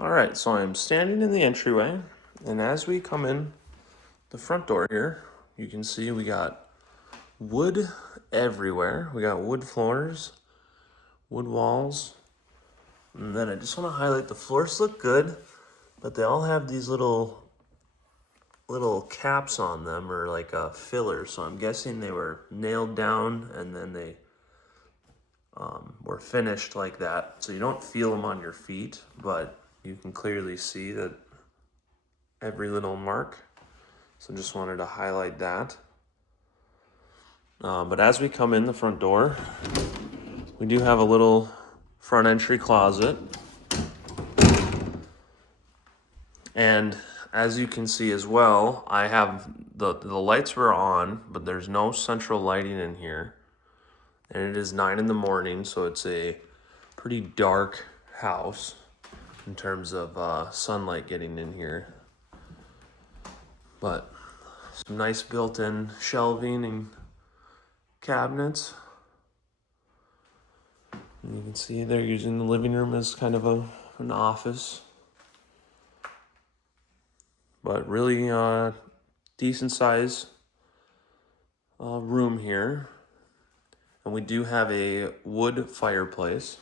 All right, so I'm standing in the entryway, and as we come in the front door here, you can see we got wood everywhere. We got wood floors, wood walls, and then I just want to highlight the floors look good, but they all have these little caps on them, or like a filler. So I'm guessing they were nailed down and then they were finished like that. So you don't feel them on your feet, but you can clearly see that every little mark. So just wanted to highlight that. But as we come in the front door, we do have a little front entry closet. And as you can see as well, I have the lights were on, but there's no central lighting in here. And it is 9 in the morning, so it's a pretty dark house in terms of sunlight getting in here. But some nice built-in shelving and cabinets. And you can see they're using the living room as kind of an office. But really decent size room here. And we do have a wood fireplace.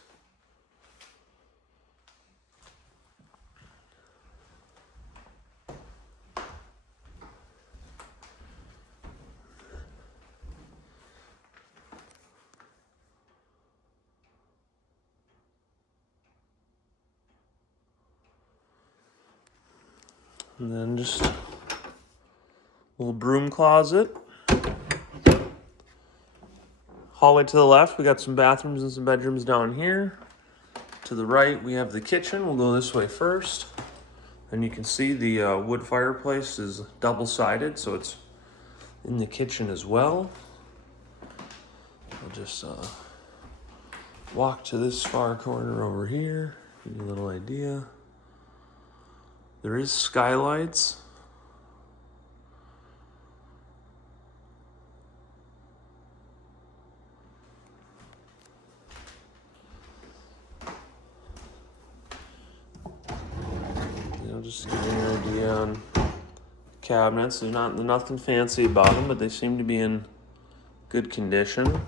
And then just a little broom closet. Hallway to the left, we got some bathrooms and some bedrooms down here. To the right, we have the kitchen. We'll go this way first. And you can see the wood fireplace is double-sided, so it's in the kitchen as well. I'll just walk to this far corner over here, give you a little idea. There is skylights. Just to give you an idea on cabinets. There's nothing fancy about them, but they seem to be in good condition.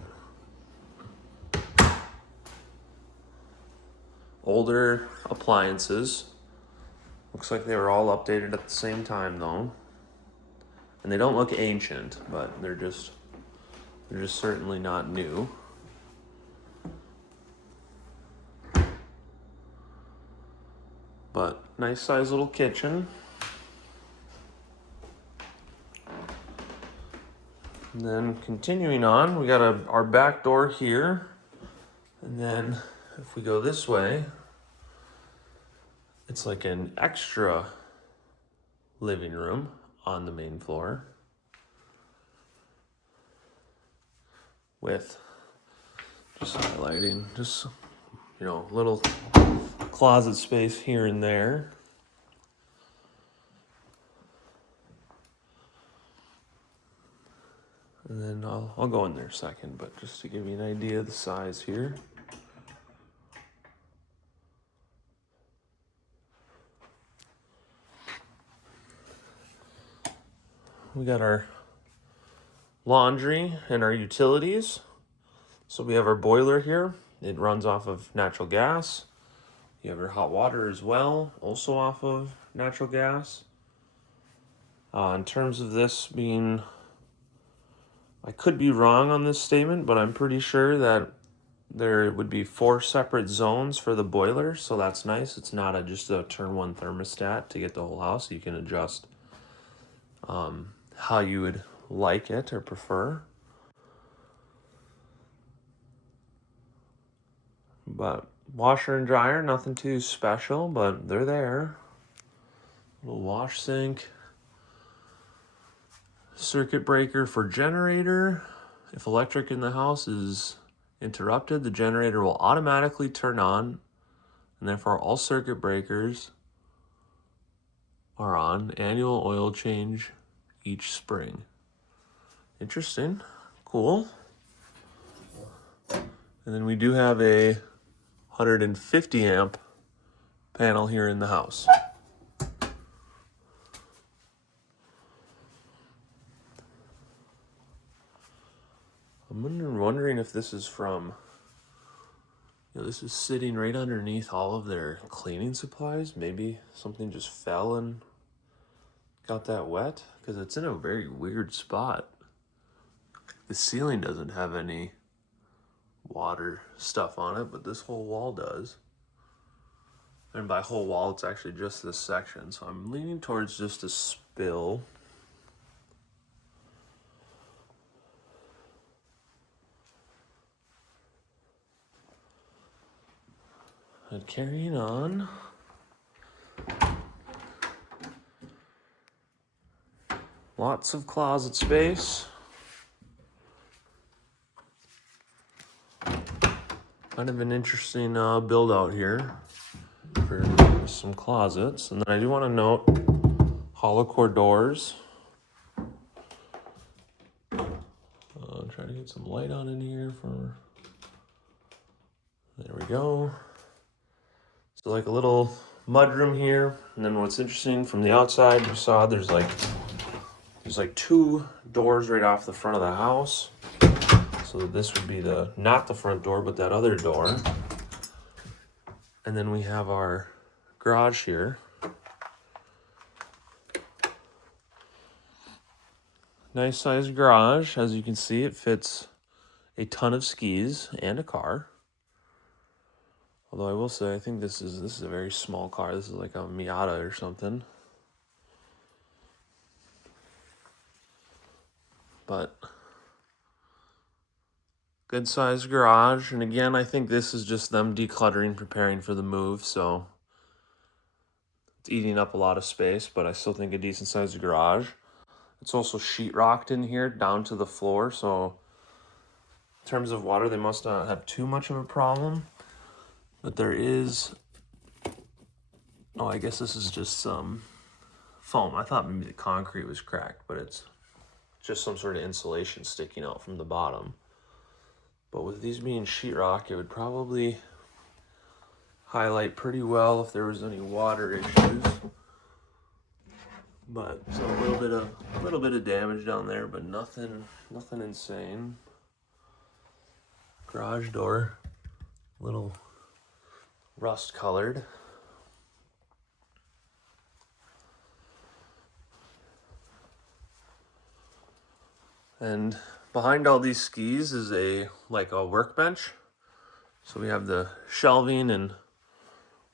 Older appliances. Looks like they were all updated at the same time though. And they don't look ancient, but they're just certainly not new. But nice size little kitchen. And then continuing on, we got our back door here. And then if we go this way, it's like an extra living room on the main floor with just highlighting just, little closet space here and there. And then I'll go in there a second, but just to give you an idea of the size here. We got our laundry and our utilities. So we have our boiler here. It runs off of natural gas. You have your hot water as well, also off of natural gas. In terms of this being, I could be wrong on this statement, but I'm pretty sure that there would be 4 separate zones for the boiler, so that's nice. It's not just a turn one thermostat to get the whole house. You can adjust how you would like it or prefer. But washer and dryer, nothing too special, but they're there. Little wash sink. Circuit breaker for generator. If electric in the house is interrupted, the generator will automatically turn on, and therefore all circuit breakers are on. Annual oil change each spring. Interesting. Cool. And then we do have a 150 amp panel here in the house. I'm wondering if this is from, this is sitting right underneath all of their cleaning supplies. Maybe something just fell and got that wet, because it's in a very weird spot. The ceiling doesn't have any water stuff on it, but this whole wall does. And by whole wall, it's actually just this section. So I'm leaning towards just a spill. And carrying on. Lots of closet space. Kind of an interesting build out here for some closets. And then I do want to note hollow core doors. Try to get some light on in here for, there we go. So like a little mudroom here. And then what's interesting from the outside, you saw there's like 2 doors right off the front of the house. So this would be not the front door, but that other door. And then we have our garage here. Nice sized garage. As you can see, it fits a ton of skis and a car. Although I will say, I think this is a very small car. This is like a Miata or something. But good sized garage. And again, I think this is just them decluttering, preparing for the move. So it's eating up a lot of space, but I still think a decent sized garage. It's also sheetrocked in here down to the floor. So in terms of water, they must not have too much of a problem. But there is, oh, I guess this is just some foam. I thought maybe the concrete was cracked, but it's just some sort of insulation sticking out from the bottom. But with these being sheetrock, it would probably highlight pretty well if there was any water issues. But so a little bit of damage down there, but nothing insane. Garage door, little rust colored. And behind all these skis is a workbench. So we have the shelving and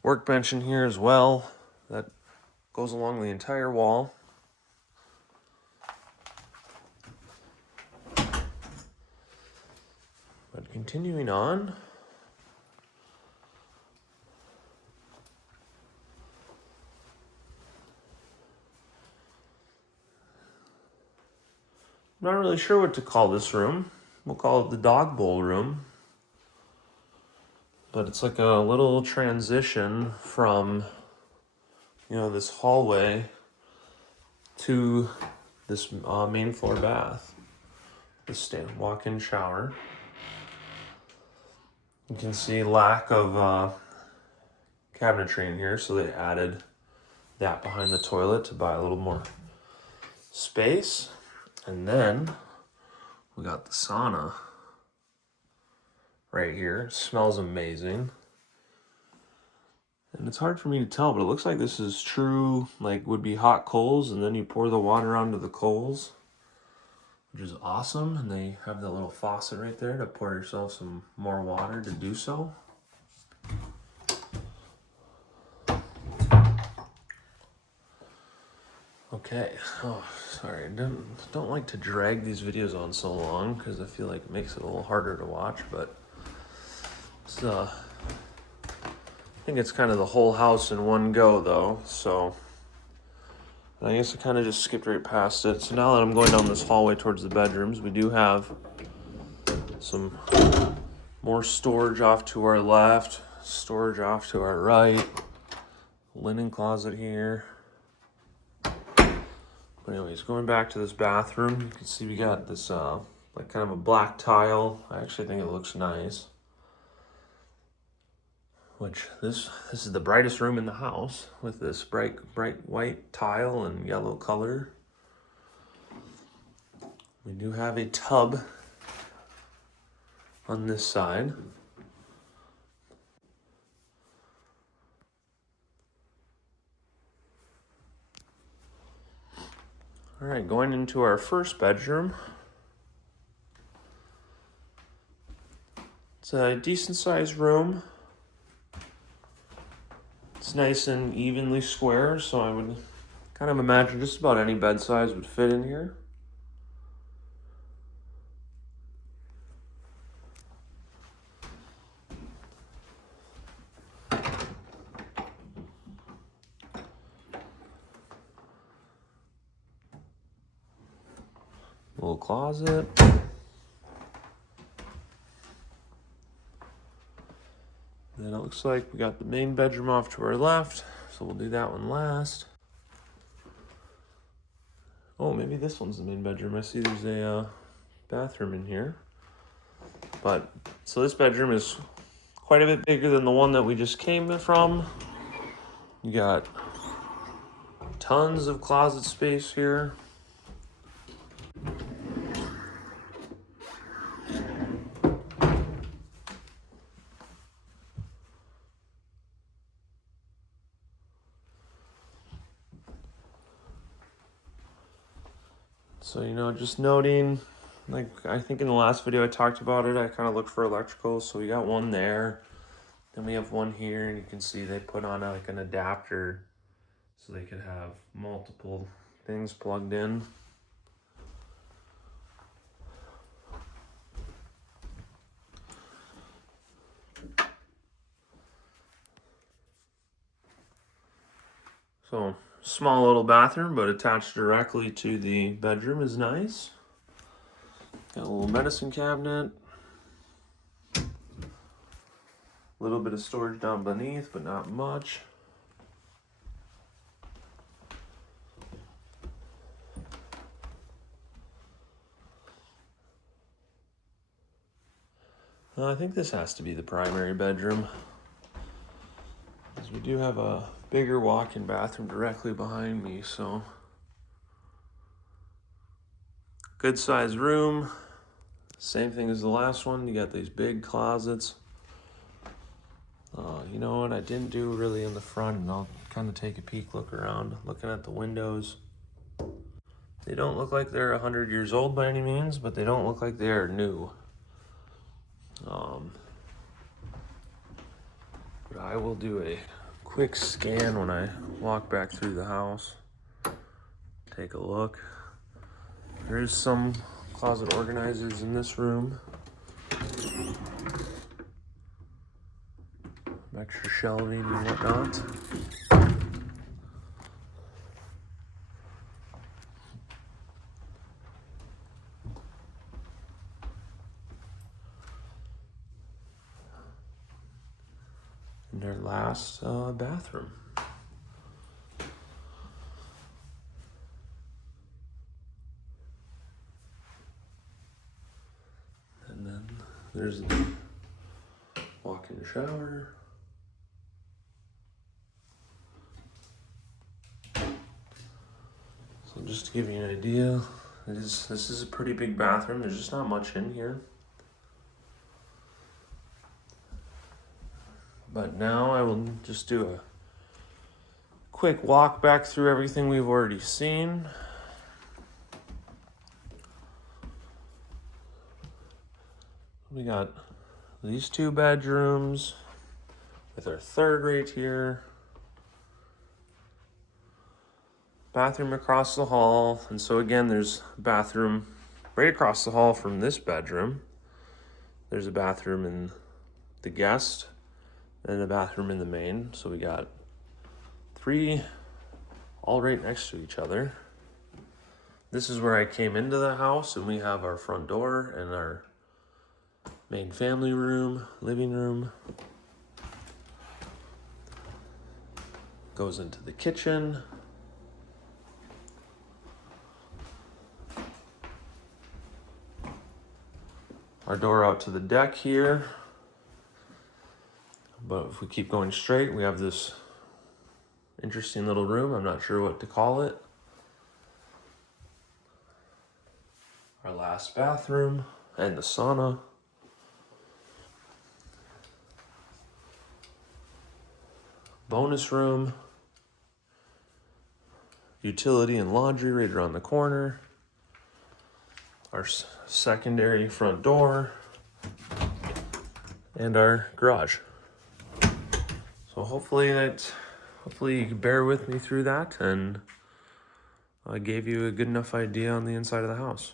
workbench in here as well. That goes along the entire wall. But continuing on. I'm not really sure what to call this room. We'll call it the dog bowl room. But it's like a little transition from, this hallway to this main floor bath. This walk-in shower. You can see lack of cabinetry in here, so they added that behind the toilet to buy a little more space. And then we got the sauna right here. It smells amazing. And it's hard for me to tell, but it looks like this is true, would be hot coals, and then you pour the water onto the coals, which is awesome. And they have the little faucet right there to pour yourself some more water to do so. Okay, oh, sorry, I don't like to drag these videos on so long because I feel like it makes it a little harder to watch, but it's, I think it's kind of the whole house in one go though, so I guess I kind of just skipped right past it. So now that I'm going down this hallway towards the bedrooms, we do have some more storage off to our left, storage off to our right, linen closet here. But anyways, going back to this bathroom, you can see we got this kind of a black tile. I actually think it looks nice. which this is the brightest room in the house with this bright white tile and yellow color. We do have a tub on this side. All right, going into our first bedroom. It's a decent sized room. It's nice and evenly square, so I would kind of imagine just about any bed size would fit in here. Little closet. Then it looks like we got the main bedroom off to our left, so we'll do that one last. Oh, maybe this one's the main bedroom. I see there's a bathroom in here. But, so this bedroom is quite a bit bigger than the one that we just came from. You got tons of closet space here. So, just noting, like I think in the last video I talked about it, I kind of looked for electrical. So we got one there. Then we have one here, and you can see they put on like an adapter so they could have multiple things plugged in. So, small little bathroom, but attached directly to the bedroom is nice. Got a little medicine cabinet. A little bit of storage down beneath, but not much. I think this has to be the primary bedroom, because we do have a bigger walk-in bathroom directly behind me, so good size room. Same thing as the last one. You got these big closets. You know what I didn't do really in the front, and I'll kind of take a peek, look around, looking at the windows. They don't look like they're 100 years old by any means, but they don't look like they are new. But I will do a quick scan when I walk back through the house. Take a look. There's some closet organizers in this room. Extra shelving and whatnot. And their last bathroom. And then there's the walk-in shower. So just to give you an idea, this is a pretty big bathroom. There's just not much in here. But now I will just do a quick walk back through everything we've already seen. We got these two bedrooms with our third right here. Bathroom across the hall. And so again, there's a bathroom right across the hall from this bedroom. There's a bathroom in the guest and a bathroom in the main. So we got three all right next to each other. This is where I came into the house, and we have our front door and our main family room, living room. Goes into the kitchen. Our door out to the deck here. But if we keep going straight, we have this interesting little room. I'm not sure what to call it. Our last bathroom and the sauna. Bonus room. Utility and laundry right around the corner. Our secondary front door. And our garage. So hopefully you can bear with me through that, and I gave you a good enough idea on the inside of the house.